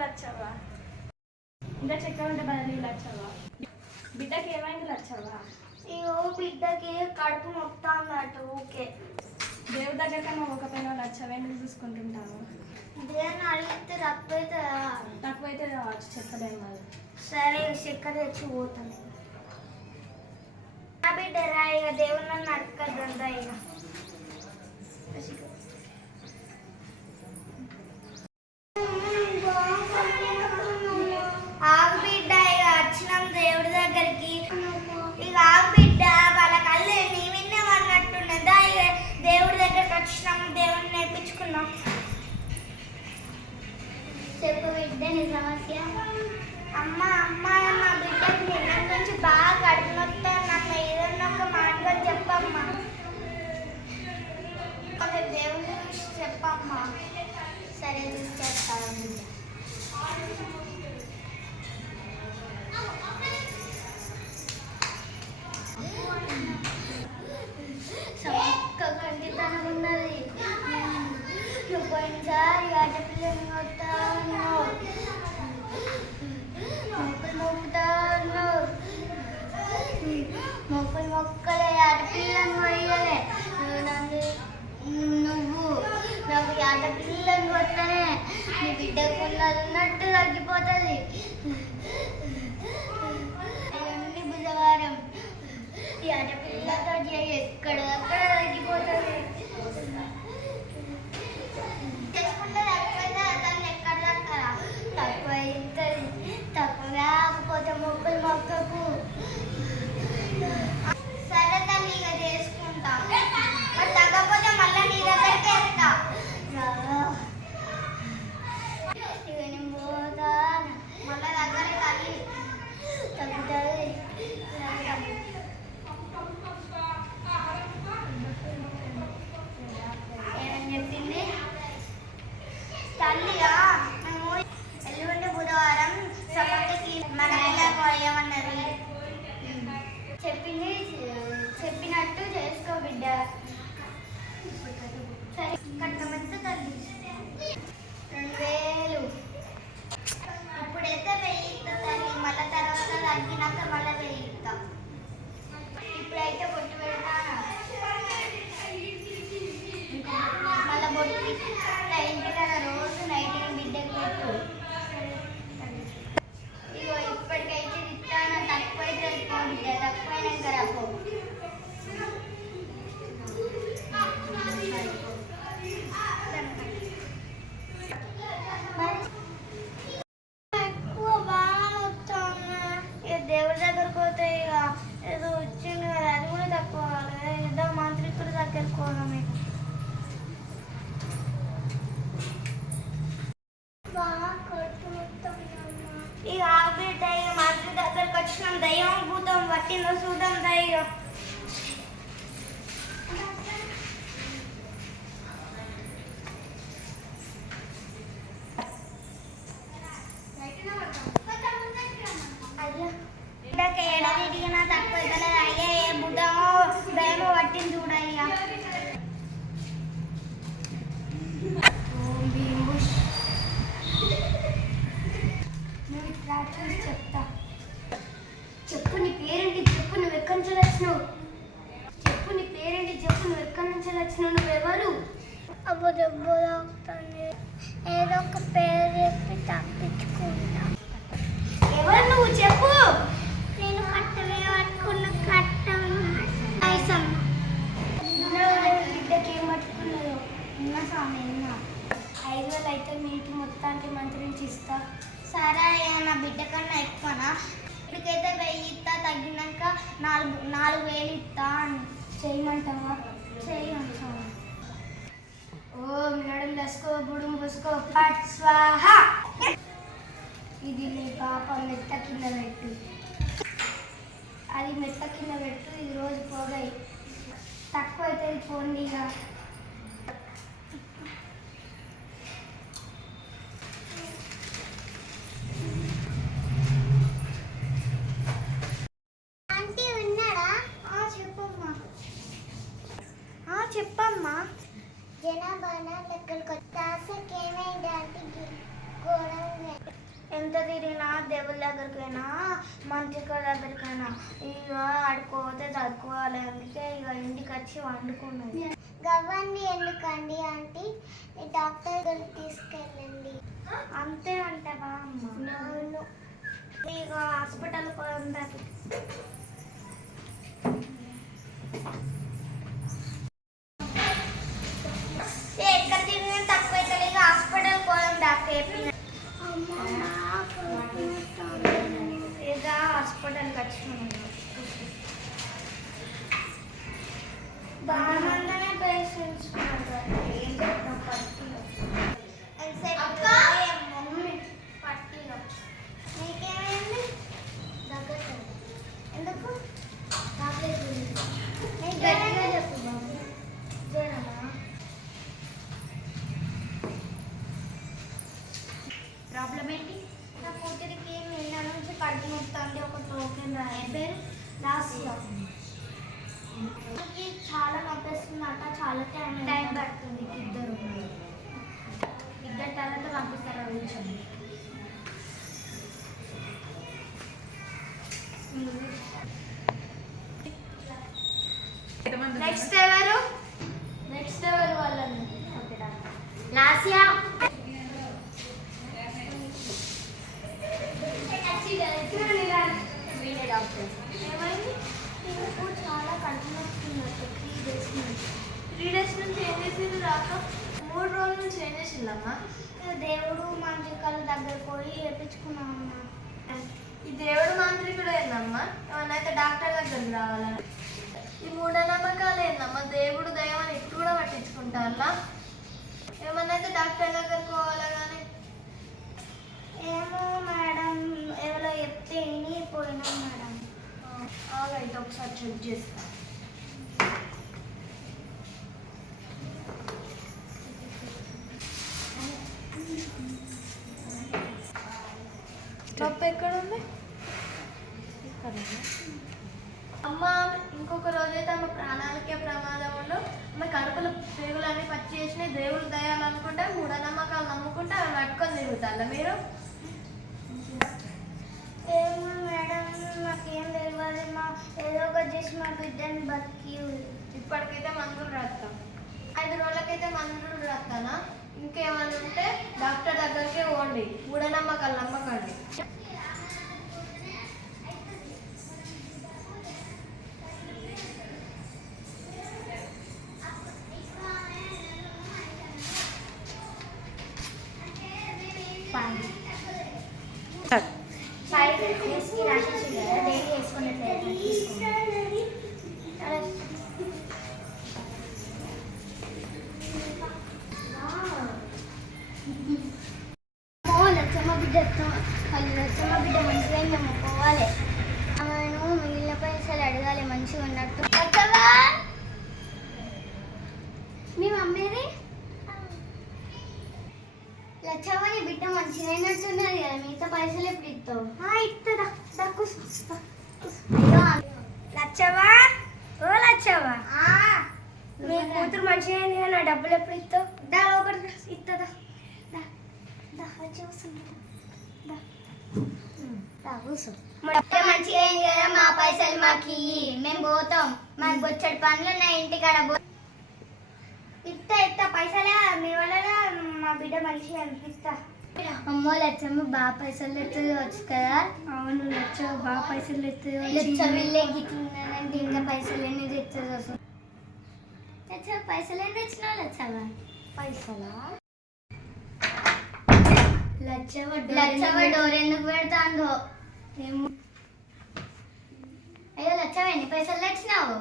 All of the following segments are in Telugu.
లచ్చవ్వా ఇంకా చెక్క ఉంటే బదిలీ లచ్చవ్వా బిడ్డకి ఏమైంది లచ్చవ్వా? ఇగో బిడ్డకి కడుపు మొత్తాందట. ఓకే దేవుడి దగ్గర కన్నా ఒకపైన లచ్చవ్వ ఎందుకు చూసుకుంటుంటాను? దేని అడిగితే తక్కువైతే రావచ్చు చెప్పలేము మరి. సరే చక్కెర తెచ్చి పోతాను. నా బిడ్డ రా ఇక దేవుడు నన్ను అడగద్దంతా ఇక ఆగు బిడ్డ ఇక వచ్చినాం దేవుడి దగ్గరికి. ఇక ఆగు బిడ్డ వాళ్ళ కళ్ళు నీ విన్నే అన్నట్టున్నదా. ఇక దేవుడి దగ్గరికి వచ్చినాం, దేవుడిని నేర్పించుకున్నాం. చెప్పు బిడ్డ నీ సమస్య. అమ్మ అమ్మ మా బిడ్డకి నిన్న నుంచి బాగా కడుపు నొప్పి. నాకు ఏదన్నా ఒక మాటగా చెప్పమ్మా. దేవుని చెప్పమ్మా. సరే చెప్తాను బిడ్డ. కంటితనం ఉన్నది. నువ్వు పోయినసారి ఆడపిల్లని కొట్టాను, మొక్కలే ఆడపిల్లని కొయ్యలే. నువ్వు నాకు ఆడపిల్లని కొట్టనే నీ బిడ్డకు ఉన్నట్టు తగ్గిపోతుంది. అన్ని బుధవారం ఈ ఆడపిల్లతో ఎక్కడెక్కడ తగ్గిపోతుంది. చేసుకుంటే తక్కువైతే దాన్ని ఎక్కడ దక్కరా తక్కువ అవుతుంది. తక్కువ కాకపోతే మొక్కకు సరే తల్లి ఇక చేసుకుంటా. మరి తగ్గకపోతే మళ్ళీ నీ దగ్గరికి వెళ్తా. ఇక నేను పోతా మళ్ళీ దగ్గర తల్లి తగ్గుతుంది. ఏమని చెప్పింది తల్లిగా? మేము ఎల్లుండి బుధవారం సపక్కకి మన పిల్లలు పోయామన్నది. చెప్పినట్టు చేసుకో బిడ్డ. సరే కట్టమంత తల్లి 2000 ఇప్పుడైతే 1000 ఇస్తా తల్లి. మళ్ళీ తర్వాత తగ్గినాక మళ్ళీ 1000 ఇస్తా. ఇప్పుడైతే బొట్టు పెడతాను. మళ్ళీ బొట్టు ఇంటి కదా రోజు నైట్ బిడ్డకు పెట్టు. ఇగో ఇప్పటికైతే ఇస్తాను. తక్కువైతే బిడ్డ తక్కువైనాక రాపో. ఎక్కువ బాగా వస్తాను. ఇక దేవుడి దగ్గరకు పోతే ఇక ఏదో వచ్చింది కదా అది కూడా తక్కువ కావాలి. ఏదో మంత్రికుడు దగ్గరకు పోదాం. ఇక ఆగిట ఇక మంత్రి దగ్గరకు వచ్చినాం. దయ్యం భూతం పట్టిందో చూద్దాం. దయ్యం ఏడాదిగా తక్కువ అయ్యా. ఏ భూతమో దయ్యమో పట్టింది చూడయ్యా. చూసి చెప్తా. చెప్పు నీ పేరేంటి? చెప్పు నువ్వు ఎక్కడి నుంచి వచ్చినావు? చెప్పు నీ పేరేంటి? చెప్పు నువ్వు ఎక్కడి నుంచి వచ్చినావు? నువ్వెవరు? అబ్బో దెబ్బ తాకుతుంది. ఏదో ఒక పేరు చెప్పి తప్పించుకుంటా. ఎవరు నువ్వు? చెప్పు. నేను కట్టలే పట్టుకున్న బిడ్డకి ఏం పట్టుకున్నదో ఉన్నా సామె. 5,000 అయితే మీటి మొత్తానికి మంత్రించి ఇస్తా. సరే అయ్యా నా బిడ్డ కన్నా ఎక్కువనా? ఇప్పటికైతే 1000 ఇస్తా. తగ్గినాక 4,000 ఇస్తా. చేయమంటావా? చేయమంటావా? ఓం నడుం దసుకో బుడుం బుసుకో పట్ స్వాహ. ఇది నీ పాప మెత్త కింద పెట్టు. అది మెత్త కింద పెట్టు. ఇది రోజు పోగాయి. తక్కువ అయితే పోండి. ఇక చెప్పమ్మా. జనాభా లెక్కలు కొత్త ఏమైందంటే ఘోరంగా ఎంత తిరిగినా దేవుళ్ళ దగ్గరికైనా మంచిగా దగ్గరికైనా ఇక ఆడుకోతే చదువుకోవాలి, అందుకే ఇక ఇంటికి వచ్చి వండుకున్నది. గవ్వండి ఎందుకండి ఆంటీ, డాక్టర్ దగ్గరికి తీసుకెళ్ళండి. అంతే అంటావా అమ్మ? అవును. ఇక హాస్పిటల్ పోయింది. ఎక్కడ తిరిగినా తక్కువ అవుతుంది, ఇక హాస్పిటల్ పోదాం డాక్టర్ చెప్పింది. ఇక హాస్పిటల్కి వచ్చినాము. బాగానే పేషెంట్స్ ఏం చెప్తాం పట్టిలో మమ్మీ పట్టిలో నీకేమైంది? దగ్గర ఎందుకు గట్టిగా చెప్పు బాబు. జ్వరమా? ప్రాబ్లం ఏంటి? నా కూతురికి నిన్న నుంచి కడుపు నొస్తుంది, ఒక టోకెన్ రాయ పేరు లాస్ట్లో చాలా నొప్పిస్తుందట, చాలా టైం పడుతుంది. ఇద్దరు తర్వాత పంపిస్తారా? కూర్చోండి. నెక్స్ట్ ఎవరు వాళ్ళని? లాస్యా ఏమైంది? చాలా కడుపు నొస్తుంది 3 days నుంచి. ఏం చేసింది రాక? 3 రోజుల నుంచి ఏం చేసిందమ్మా? దేవుడు మంత్రికాల దగ్గర పోయి వేయించుకున్నామమ్మా. ఈ దేవుడు మాంత్రికుడు ఏందమ్మా? ఏమన్నా అయితే డాక్టర్ దగ్గరికి రావాలా? ఈ మూఢనమ్మకాలు ఏందమ్మా? దేవుడు దయమని ఇప్పుడు కూడా పట్టించుకుంటారా? ఏమన్నా అయితే డాక్టర్ దగ్గరికి పోవాలా? కానీ ఏమో మేడం, ఎవరో చెప్తే పోయినాం మేడం. అయితే ఒకసారి చెక్ చేస్తా. నొప్పి ఎక్కడ ఉంది? అమ్మ ఇంకొక రోజైతే ఆమె ప్రాణాలకే ప్రమాదం ఉండు. ఆమె కడుపులో పేగులన్నీ పచ్చి చేసినాయి. దేవుడు దయాలనుకుంటే మూఢనమ్మకాలు నమ్ముకుంటే అవి పట్టుకొని తిరుగుతారా మీరు? ఏమో మేడం, నాకేం తెలియదు. ఏదో ఒకటి చేసి మా బిడ్డని బతికి. ఇప్పటికైతే మందులు రాస్తాం. 5 రోజులకైతే మందులు రాస్తానా? ఇంకేమైనా ఉంటే డాక్టర్ దగ్గరికే పోండి, మూఢనమ్మకాలు నమ్మకండి. లచ్చమ్మ బిడ్డ మంచిగా మేము పోవాలి. ఆమెను మిగిలిన పైసలు అడగాలి మంచిగా ఉన్నట్టు. మీ మమ్మీది లచ్చవ్వని బిడ్డ మంచిగా అయినట్టున్నది కదా, మిగతా పైసలు ఎప్పుడు ఇస్తావు? ఇస్తుందా? లచ్చవ్వా, ఓ లచ్చవ్వా, మీ కూతురు మంచిగా అయింది కదా, నా డబ్బులు ఎప్పుడు ఇస్తావు? ఒకటి ఇస్తుందా? మంచిగా అయింది కదా, మా పైసలు మాకు ఇయ్యి, మేము పోతాం. మాకు బొచ్చడి పనులు నా ఇంటికాడ ఇస్తా పైసలే మీ వల్ల మా బిడ్డ మంచిగా అనిపిస్తా. అమ్మో లచ్చమ్మ బాగా పైసలు ఎత్తుంది వచ్చు కదా. అవును లచ్చ బాగా పైసలు ఎత్తుంది. లచ్చ వెళ్ళే గిట్లున్నానంటే ఇంకా పైసలు ఎన్ని తెచ్చేది వస్తుంది. లచ్చ పైసలు ఎన్ని తెచ్చినావు లచ్చవా? పైసలా? లచ్చవ డోర్ ఎందుకు పెడతాందో ఏమో. అయ్యో లచ్చవ ఎన్ని పైసలు తెచ్చినావు?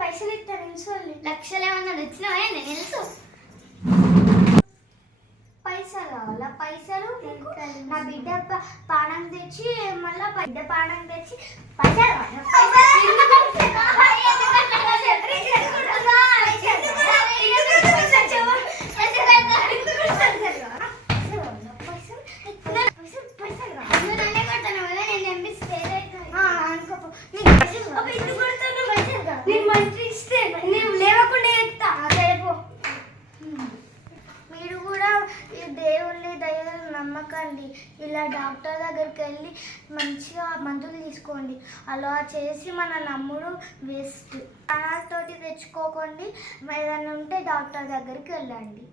పైసలు ఇస్తా తెలుసు. లక్షలు ఏమన్నా తెచ్చినావా? తెలుసు. పైసలు కావాలా? పైసలు నా బిడ్డ పానం తెచ్చి మళ్ళా బిడ్డ పానం తెచ్చి పైసలు మీరు కూడా ఈ దేవుళ్ళని దయలు నమ్మకండి. ఇలా డాక్టర్ దగ్గరికి వెళ్ళి మంచిగా మందులు తీసుకోండి. అలా చేసి మన నమ్ముడు వేస్ట్. ప్రాణాలతోటి తెచ్చుకోకండి. ఏదైనా ఉంటే డాక్టర్ దగ్గరికి వెళ్ళండి.